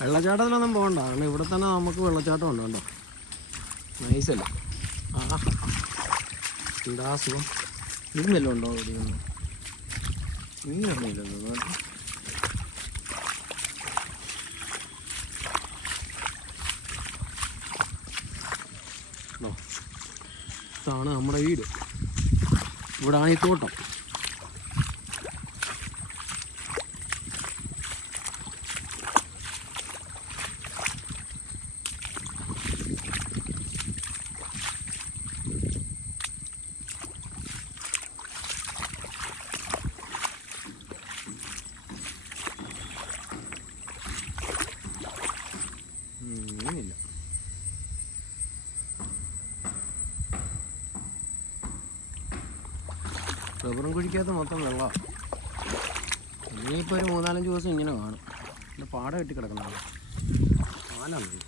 വെള്ളച്ചാട്ടത്തിലൊന്നും പോകണ്ട, കാരണം ഇവിടെ തന്നെ നമുക്ക് വെള്ളച്ചാട്ടം ഉണ്ട് കേട്ടോ. നൈസല്ലേ? ആ എന്താ സുഖം. ഇന്നല്ലോ ഉണ്ടോ ഇവിടെ? മീനൊന്നുമില്ലല്ലോ കേട്ടോ. ഇതാണ് നമ്മുടെ വീട്. ഇവിടാണ് ഈ തോട്ടം. ഇല്ല, റബ്ബറും കുഴിക്കകത്ത് മൊത്തം വെള്ളമാണ്. ഇനിയിപ്പോൾ ഒരു 3-4 ദിവസം ഇങ്ങനെ കാണും. എൻ്റെ പാട കെട്ടി കിടക്കുന്നതാണ്. പാലാണ് ഇവിടെ.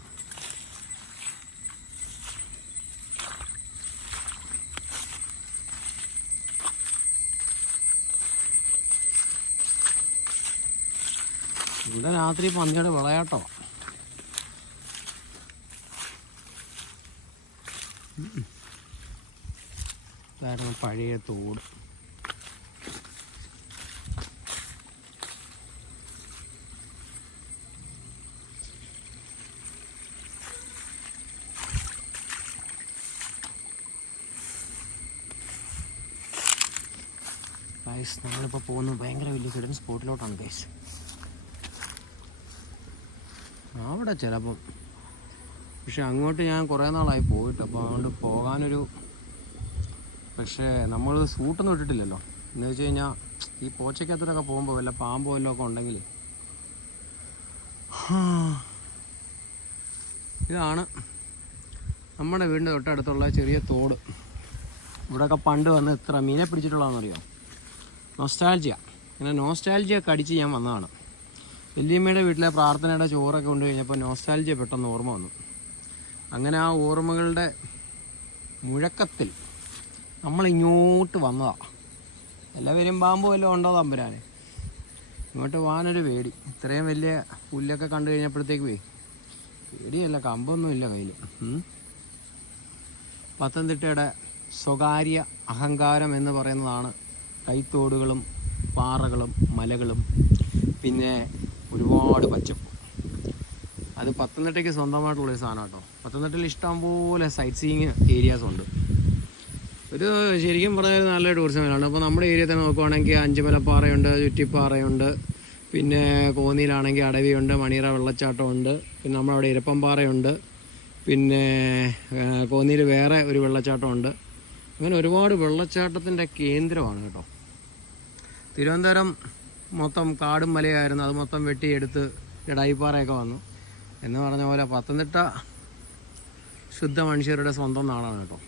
രാത്രി പന്നിയുടെ വിളയാട്ടമാണ്. ഇതായിരുന്നു പഴയ തോട്. ഗൈസ്, നമ്മളിപ്പോൾ പോകുന്നത് ഭയങ്കര വലിയ ഹിഡൻ സ്പോട്ടിലോട്ടാണ് ഗൈസ്. അവിടെ ചിലപ്പം, പക്ഷെ അങ്ങോട്ട് ഞാൻ കുറേ നാളായി പോയിട്ട്, അപ്പോൾ അങ്ങോട്ട് പോകാനൊരു, പക്ഷേ നമ്മൾ സൂട്ടൊന്നും ഇട്ടിട്ടില്ലല്ലോ. എന്ന് വെച്ച് കഴിഞ്ഞാൽ ഈ പോച്ചയ്ക്കകത്തോടൊക്കെ പോകുമ്പോൾ വല്ല പാമ്പോ വല്ലതും ഒക്കെ ഉണ്ടെങ്കിൽ. ഇതാണ് നമ്മുടെ വീടിൻ്റെ തൊട്ടടുത്തുള്ള ചെറിയ തോട്. ഇവിടെയൊക്കെ പണ്ട് വന്ന് ഇത്ര മീനെ പിടിച്ചിട്ടുള്ളതെന്നറിയോ? നൊസ്റ്റാൾജിയ. ഇങ്ങനെ നോസ്റ്റാൾജിയൊക്കെ അടിച്ച് ഞാൻ വന്നതാണ്. വല്യമ്മയുടെ വീട്ടിലെ പ്രാർത്ഥനയുടെ ചോറൊക്കെ കൊണ്ട് കഴിഞ്ഞപ്പോൾ നോസ്റ്റാൾജിയ പെട്ടെന്ന് ഓർമ്മ വന്നു. അങ്ങനെ ആ ഓർമ്മകളുടെ മുഴക്കത്തിൽ നമ്മളിങ്ങോട്ട് വന്നതാണ്. എല്ലാവരും പാമ്പോ വല്ലതും ഉണ്ടോ തമ്പുരാനെ? ഇങ്ങോട്ട് പോകാനൊരു പേടി. ഇത്രയും വലിയ പുല്ലൊക്കെ കണ്ടു കഴിഞ്ഞപ്പോഴത്തേക്ക് പേടിയല്ല, കമ്പൊന്നുമില്ല കയ്യിൽ. പത്തനംതിട്ടയുടെ സ്വകാര്യ അഹങ്കാരം എന്ന് പറയുന്നതാണ് കൈത്തോടുകളും പാറകളും മലകളും പിന്നെ ഒരുപാട് പച്ചപ്പ്. അത് പത്തനംതിട്ടയ്ക്ക് സ്വന്തമായിട്ടുള്ളൊരു സാധനം കേട്ടോ. പത്തനംതിട്ടയിൽ ഇഷ്ടംപോലെ സൈറ്റ് സീയിങ് ഏരിയാസ് ഉണ്ട്. ഒരു ശരിക്കും പറഞ്ഞാൽ നല്ല ടൂറിസം മേഖലയാണ്. അപ്പോൾ നമ്മുടെ ഏരിയയിൽ തന്നെ നോക്കുവാണെങ്കിൽ അഞ്ചുമലപ്പാറയുണ്ട്, ചുറ്റിപ്പാറയുണ്ട്, പിന്നെ കോന്നിയിലാണെങ്കിൽ അടവിയുണ്ട്, മണിയറ വെള്ളച്ചാട്ടമുണ്ട്, പിന്നെ നമ്മളവിടെ ഇരപ്പംപാറയുണ്ട്, പിന്നെ കോന്നിയിൽ വേറെ ഒരു വെള്ളച്ചാട്ടമുണ്ട്. അങ്ങനെ ഒരുപാട് വെള്ളച്ചാട്ടത്തിൻ്റെ കേന്ദ്രമാണ് കേട്ടോ. തിരുവനന്തപുരം മൊത്തം കാടും മലയായിരുന്നു. അത് മൊത്തം വെട്ടിയെടുത്ത് ജടായിപ്പാറയൊക്കെ വന്നു. എന്ന് പറഞ്ഞ പോലെ പത്തനംതിട്ട ശുദ്ധ മനുഷ്യരുടെ സ്വന്തം നാടാണ് കേട്ടോ.